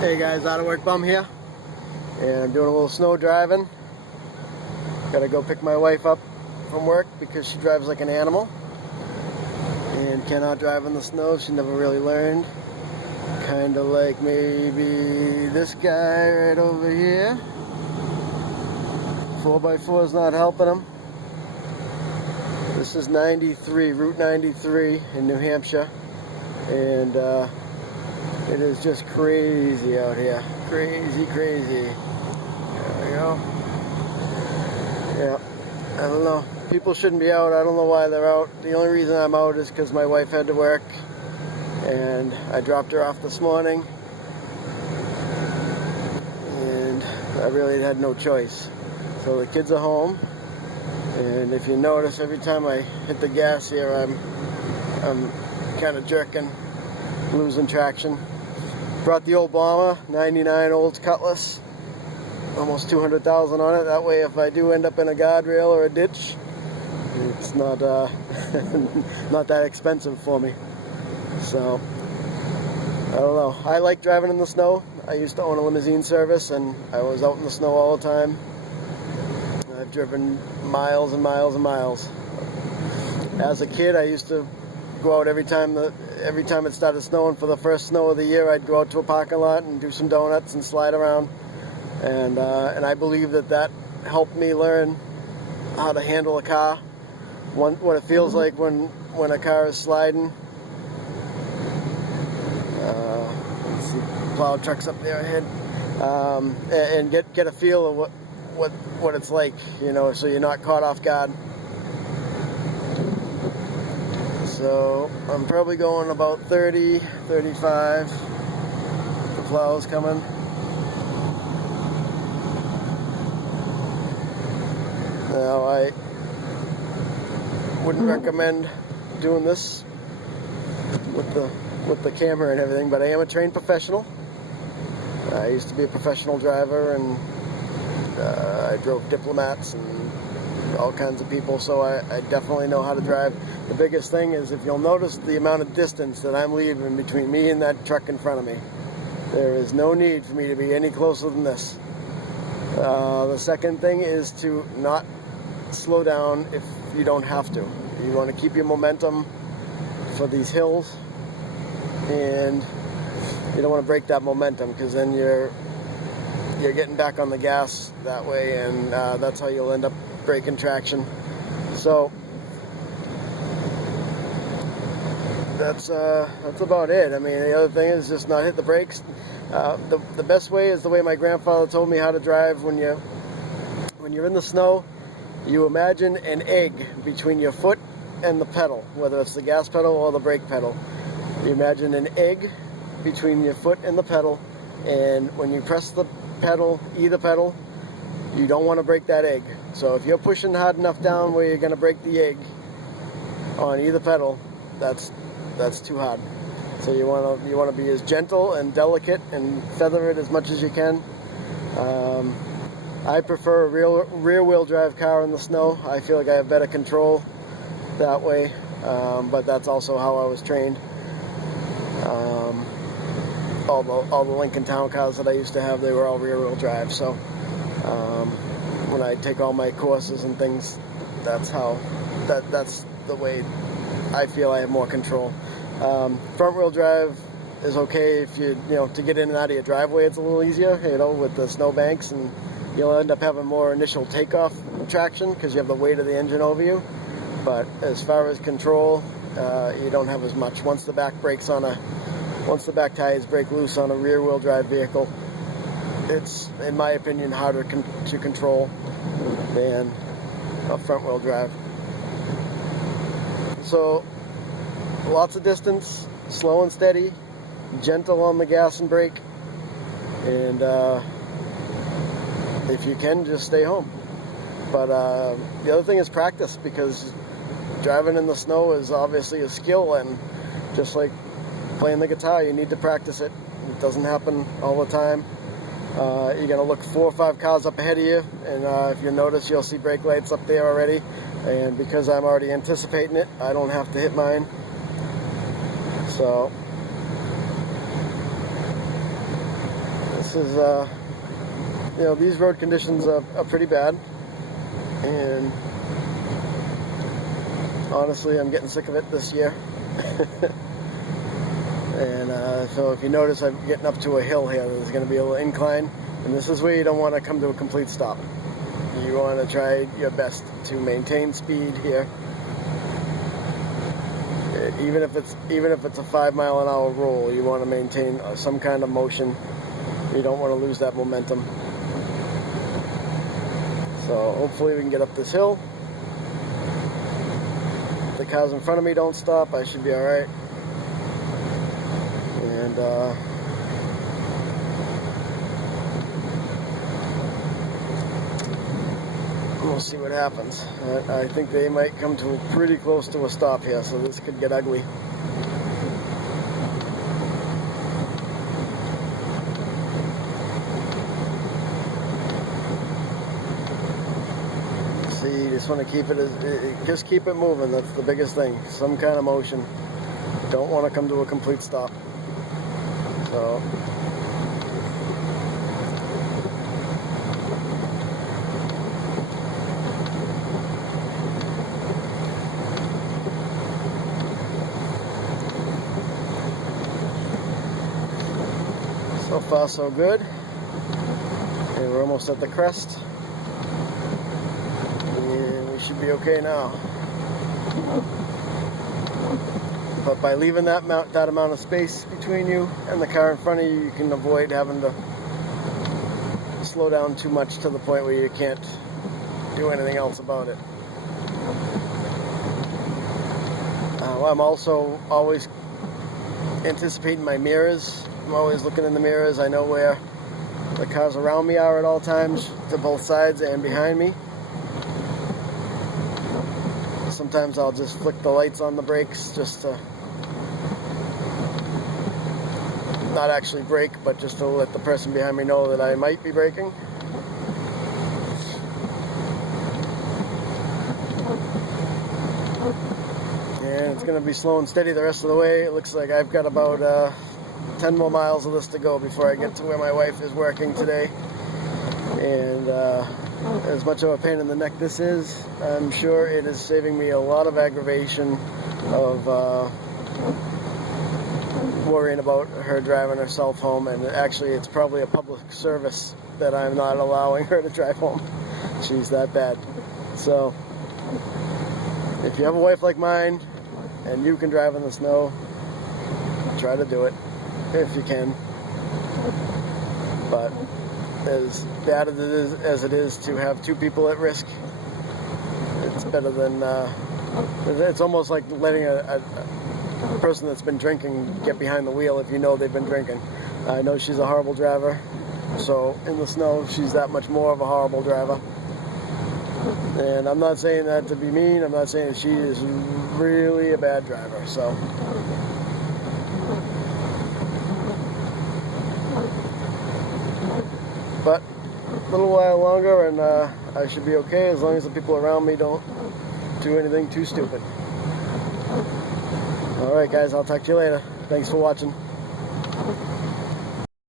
Hey guys, Out of Work Bum here, and I'm doing a little snow driving. Gotta go pick my wife up from work because she drives like an animal and cannot drive in the snow. She never really learned. Kinda like maybe this guy right over here. 4x4 is not helping him. This is 93, Route 93 in New Hampshire, and it is just crazy out here. Crazy. There we go. Yeah, I don't know. People shouldn't be out. I don't know why they're out. The only reason I'm out is because my wife had to work, and I dropped her off this morning, and I really had no choice. So the kids are home, and if you notice, every time I hit the gas here, I'm kind of jerking, losing traction. Brought the old bomber, 99 Olds Cutlass, almost 200,000 on it. That way, if I do end up in a guardrail or a ditch, it's not not that expensive for me. So I don't know. I like driving in the snow. I used to own a limousine service, and I was out in the snow all the time. I've driven miles and miles and miles. As a kid, I used to go out every time it started snowing. For the first snow of the year, I'd go out to a parking lot and do some donuts and slide around, and I believe that helped me learn how to handle a car, what it feels like when a car is sliding. Let's see, plow trucks up there ahead, and get a feel of what it's like, you know, so you're not caught off guard. So I'm probably going about 30, 35. The plow's coming. Now I wouldn't recommend doing this with the camera and everything, but I am a trained professional. I used to be a professional driver, and I drove diplomats and all kinds of people, so I definitely know how to drive. The biggest thing is, if you'll notice the amount of distance that I'm leaving between me and that truck in front of me, there is no need for me to be any closer than this. The second thing is to not slow down if you don't have to. You want to keep your momentum for these hills, and you don't want to break that momentum, because then you're getting back on the gas that way, and that's how you'll end up breaking traction. So that's about it. I mean, the other thing is just not hit the brakes. The best way is the way my grandfather told me how to drive. When you're in the snow, you imagine an egg between your foot and the pedal, whether it's the gas pedal or the brake pedal. You imagine an egg between your foot and the pedal, and when you press the pedal, either pedal, you don't want to break that egg. So if you're pushing hard enough down where you're going to break the egg on either pedal, that's too hard. So you want to be as gentle and delicate and feather it as much as you can. I prefer a rear wheel drive car in the snow. I feel like I have better control that way, but that's also how I was trained. All the Lincoln Town cars that I used to have, they were all rear wheel drive. So when I take all my courses and things, that's the way I feel I have more control. Front wheel drive is okay if you know, to get in and out of your driveway. It's a little easier, you know, with the snow banks, and you'll end up having more initial takeoff traction because you have the weight of the engine over you. But as far as control, you don't have as much. Once the back tires break loose on a rear wheel drive vehicle, it's, in my opinion, harder to control than a front wheel drive. So lots of distance, slow and steady, gentle on the gas and brake, and if you can, just stay home. But the other thing is practice, because driving in the snow is obviously a skill, and just like playing the guitar, you need to practice it. It doesn't happen all the time. You're going to look 4 or 5 cars up ahead of you, and if you notice, you'll see brake lights up there already, and because I'm already anticipating it, I don't have to hit mine. So this is, you know, these road conditions are pretty bad, and honestly, I'm getting sick of it this year. And so if you notice, I'm getting up to a hill here. There's going to be a little incline, and this is where you don't want to come to a complete stop. You want to try your best to maintain speed here, even if it's a 5-mile-an-hour roll. You want to maintain some kind of motion. You don't want to lose that momentum. So hopefully we can get up this hill. If the cars in front of me don't stop, I should be all right. And we'll see what happens. I think they might come to pretty close to a stop here, so this could get ugly. See, you just want to keep it just keep it moving. That's the biggest thing. Some kind of motion. Don't want to come to a complete stop. So so far so good. And we're almost at the crest. And we should be okay now. But by leaving that amount of space between you and the car in front of you, you can avoid having to slow down too much to the point where you can't do anything else about it. I'm also always anticipating my mirrors. I'm always looking in the mirrors. I know where the cars around me are at all times, to both sides and behind me. Sometimes I'll just flick the lights on the brakes just to not actually brake, but just to let the person behind me know that I might be braking. And it's going to be slow and steady the rest of the way. It looks like I've got about 10 more miles of this to go before I get to where my wife is working today. And as much of a pain in the neck this is, I'm sure it is saving me a lot of aggravation of worrying about her driving herself home. And actually, it's probably a public service that I'm not allowing her to drive home. She's that bad. So if you have a wife like mine and you can drive in the snow, try to do it if you can. But as bad as it is to have two people at risk, it's better than it's almost like letting a person that's been drinking get behind the wheel if you know they've been drinking. I know she's a horrible driver, so in the snow she's that much more of a horrible driver. And I'm not saying that to be mean. I'm not saying she is really a bad driver. So but a little while longer and I should be okay, as long as the people around me don't do anything too stupid. Alright guys, I'll talk to you later. Thanks for watching.